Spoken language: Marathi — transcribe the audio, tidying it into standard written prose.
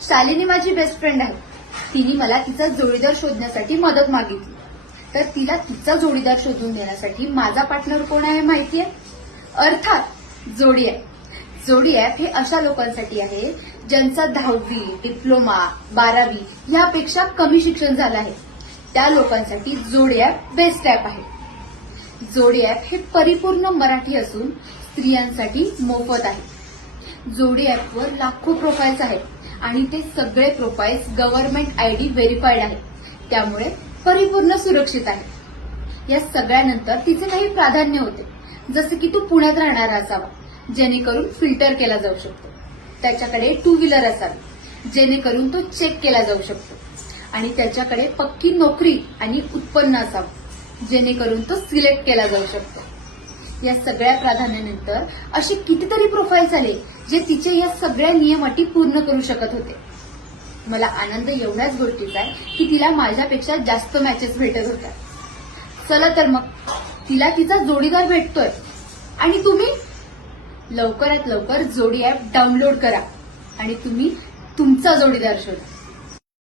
शालिनी माझी बेस्ट फ्रेंड आहे. तिने मला तिचा जोडीदार शोधण्यासाठी मदत मागितली. तर तिला तिचा जोडीदार शोधून देण्यासाठी माझा पार्टनर कोण आहे माहितीये? अर्थात जोडी ॲप. जोडी ॲप हे अशा लोकांसाठी आहे ज्यांचा 10वी, डिप्लोमा, 12वी यापेक्षा कमी शिक्षण झालं आहे. त्या लोकांसाठी जोडी ॲप बेस्ट ॲप आहे. जोडी ॲप हे परिपूर्ण मराठी असून स्त्रियांसाठी मोफत आहे. जोडी ॲपवर लाखो प्रोफाईल्स आहेत आणि ते सगळे प्रोफाईल्स गव्हर्नमेंट आयडी व्हेरीफाईड आहेत. त्यामुळे परिपूर्ण सुरक्षित आहे. या सगळ्यानंतर तिचे काही प्राधान्य होते, जसे की तो पुण्यात राहणारा असावा, जेणेकरून फिल्टर केला जाऊ शकतो. त्याच्याकडे 2 व्हीलर असावी, जेणेकरून तो चेक केला जाऊ शकतो. आणि त्याच्याकडे पक्की नोकरी आणि उत्पन्न असावं, जेणेकरून तो सिलेक्ट केला जाऊ शकतो. या सगळ्या प्राधान्यानंतर असे कितीतरी प्रोफाईल्स आले जे तिचे या सगळ्या नियम अटी पूर्ण करू शकत होते. मला आनंद एवढ्याच गोष्टीचा आहे की तिला माझ्यापेक्षा जास्त मॅचेस भेटत होत्या. चला तर मग तिला तिचा जोडीदार भेटतोय आणि तुम्ही लवकरात लवकर जोडी ॲप डाउनलोड करा आणि तुम्ही तुमचा जोडीदार शोधा.